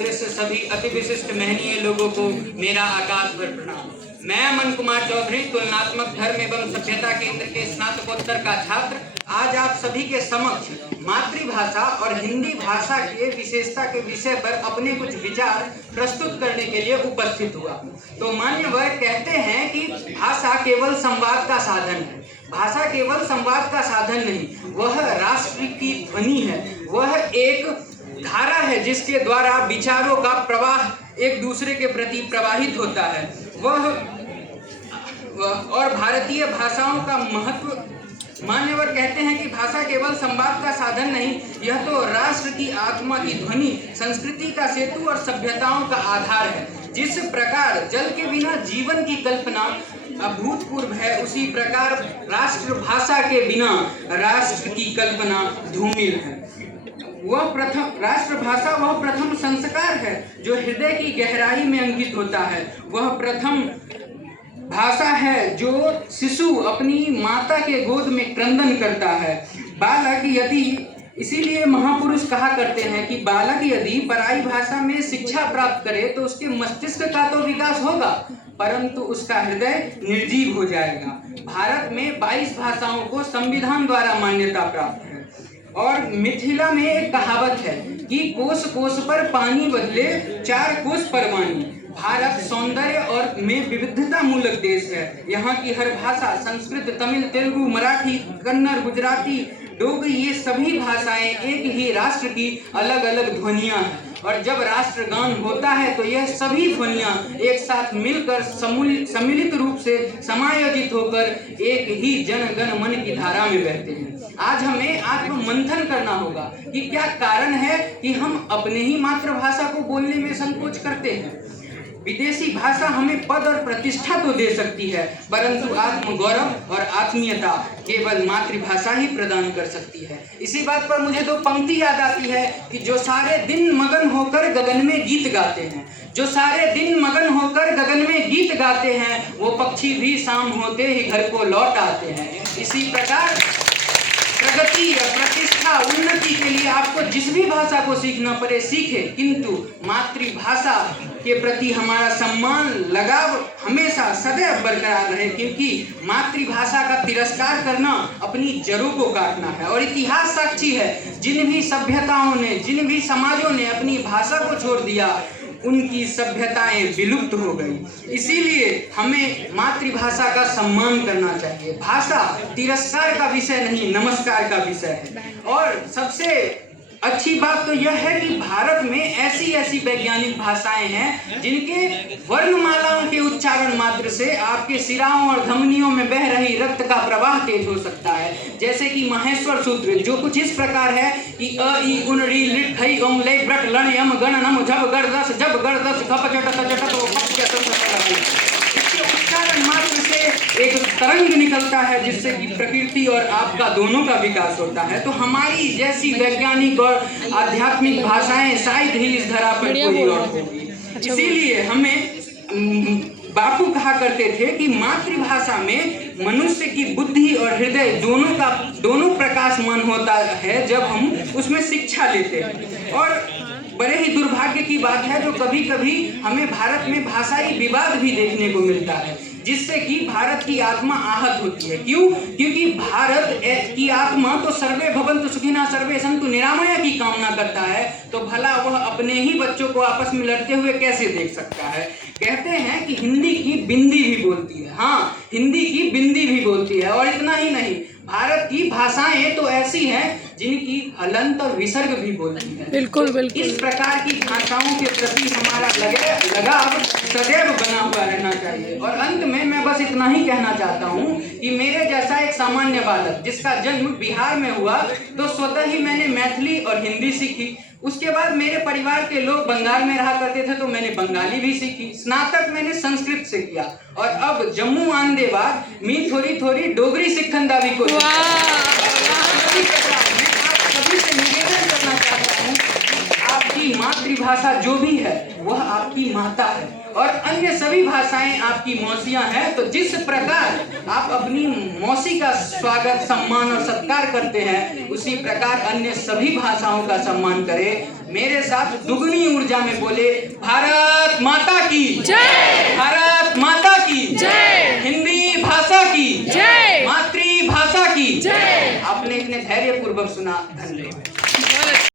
से सभी अति विशिष्ट महनीय लोगों को मेरा आकाश भर प्रणाम। मैं अमन कुमार चौधरी, तुलनात्मक धर्म एवं सभ्यता केंद्र के स्नातकोत्तर का छात्र, आज आप सभी के समक्ष मातृभाषा और हिंदी भाषा के विशेषता के विषय पर अपने कुछ विचार प्रस्तुत करने के लिए उपस्थित हुआ। तो मान्यवर कहते हैं कि भाषा केवल संवाद का साधन है। भाषा केवल संवाद का साधन नहीं, वह राष्ट्र की ध्वनि है। वह एक धारा है जिसके द्वारा विचारों का प्रवाह एक दूसरे के प्रति प्रवाहित होता है। वह और भारतीय भाषाओं का महत्व, मान्यवर कहते हैं कि भाषा केवल संवाद का साधन नहीं, यह तो राष्ट्र की आत्मा की ध्वनि, संस्कृति का सेतु और सभ्यताओं का आधार है। जिस प्रकार जल के बिना जीवन की कल्पना अभूतपूर्व है, उसी प्रकार राष्ट्रभाषा के बिना राष्ट्र की कल्पना धूमिल है। वह प्रथम राष्ट्रभाषा वह प्रथम संस्कार है जो हृदय की गहराई में अंकित होता है। वह प्रथम भाषा है जो शिशु अपनी माता के गोद में क्रंदन करता है। बालक यदि, इसीलिए महापुरुष कहा करते हैं कि बालक यदि पराई भाषा में शिक्षा प्राप्त करे तो उसके मस्तिष्क का तो विकास होगा, परंतु उसका हृदय निर्जीव हो जाएगा। भारत में 22 भाषाओं को संविधान द्वारा मान्यता प्राप्त है। और मिथिला में एक कहावत है कि कोस कोस पर पानी बदले 4 कोस पर वाणी। भारत सौंदर्य और में विविधता मूलक देश है। यहाँ की हर भाषा, संस्कृत, तमिल, तेलुगु, मराठी, कन्नड़, गुजराती, डोगरी, ये सभी भाषाएं एक ही राष्ट्र की अलग अलग ध्वनियां हैं। और जब राष्ट्रगान होता है तो यह सभी ध्वनियां एक साथ मिलकर सम्मिलित रूप से समायोजित होकर एक ही जन गण मन की धारा में बहते हैं। आज हमें आत्म मंथन करना होगा कि क्या कारण है कि हम अपने ही मातृभाषा को बोलने में संकोच करते हैं। विदेशी भाषा हमें पद और प्रतिष्ठा तो दे सकती है, परंतु आत्मगौरव और आत्मीयता केवल मातृभाषा ही प्रदान कर सकती है। इसी बात पर मुझे 2 पंक्ति याद आती है कि जो सारे दिन मगन होकर गगन में गीत गाते हैं, जो सारे दिन मगन होकर गगन में गीत गाते हैं, वो पक्षी भी शाम होते ही घर को लौट आते हैं। इसी प्रकार प्रगति और प्रतिष्ठा, उन्नति के लिए आपको जिस भी भाषा को सीखना पड़े सीखे, किंतु मातृभाषा के प्रति हमारा सम्मान, लगाव हमेशा सदैव बरकरार रहे, क्योंकि मातृभाषा का तिरस्कार करना अपनी जड़ों को काटना है। और इतिहास साक्षी है, जिन भी सभ्यताओं ने, जिन भी समाजों ने अपनी भाषा को छोड़ दिया, उनकी सभ्यताएं विलुप्त हो गई। इसीलिए हमें मातृभाषा का सम्मान करना चाहिए। भाषा तिरस्कार का विषय नहीं, नमस्कार का विषय है। और सबसे अच्छी बात तो यह है कि भारत में ऐसी ऐसी वैज्ञानिक भाषाएं हैं जिनके वर्णमालाओं के उच्चारण मात्र से आपके सिराओं और धमनियों में बह रही रक्त का प्रवाह तेज हो सकता है। जैसे कि माहेश्वर सूत्र, जो कुछ इस प्रकार है कि अ ई उन री लिट खई ओम ले ब्रट लन यम गण नम झब गड़दस जब गड़दस खप चट चट तो खप के इसके उच्चारण मात्र से एक तरंग निकलता है, जिससे कि प्रकृति और आपका दोनों का विकास होता है। तो हमारी जैसी वैज्ञानिक और आध्यात्मिक भाषाएं शायद ही इस धरा पर कोई और होगी। इसीलिए हमें बापू कहा करते थे कि मातृभाषा में मनुष्य की बुद्धि और हृदय दोनों प्रकाशमान होता है जब हम उसमें शिक्षा लेते हैं। और बड़े ही दुर्भाग्य की बात है जो कभी कभी हमें भारत में भाषाई विवाद भी देखने को मिलता है, जिससे कि भारत की आत्मा आहत होती है। क्यों? क्योंकि भारत की आत्मा तो सर्वे भवन्तु सुखिनः सर्वे सन्तु निरामया की कामना करता है, तो भला वह अपने ही बच्चों को आपस में लड़ते हुए कैसे देख सकता है। कहते हैं कि हिंदी की बिंदी भी बोलती है। हाँ, हिंदी की बिंदी भी बोलती है। और इतना ही नहीं, भारत की भाषाएं तो ऐसी हैं जिनकी हलंत और विसर्ग भी बोलती है। बिल्कुल बिल्कुल। इस प्रकार की भाषाओं के प्रति हमारा लगाव सदैव बना हुआ रहना चाहिए। और अंत में मैं बस इतना ही कहना चाहता हूँ कि मेरे जैसा एक सामान्य बालक जिसका जन्म बिहार में हुआ, तो स्वतः ही मैंने मैथिली और हिंदी सीखी। उसके बाद मेरे परिवार के लोग बंगाल में रहा करते थे, तो मैंने बंगाली भी सीखी। स्नातक मैंने संस्कृत से किया, और अब जम्मू आने के बाद मैं थोड़ी थोड़ी डोगरी सीखंदा भी को सभी से निवेदन करना चाहता हूँ, आपकी मातृभाषा भाषा जो भी है वह आपकी माता है और अन्य सभी भाषाएं आपकी मौसियां हैं। तो जिस प्रकार आप अपनी मौसी का स्वागत, सम्मान और सत्कार करते हैं, उसी प्रकार अन्य सभी भाषाओं का सम्मान करें। मेरे साथ दुगनी ऊर्जा में बोले, भारत माता की जय, भारत माता की जय, हिंदी भाषा की जय, मातृभाषा की जय। आपने इतने धैर्यपूर्वक सुना, धन्यवाद।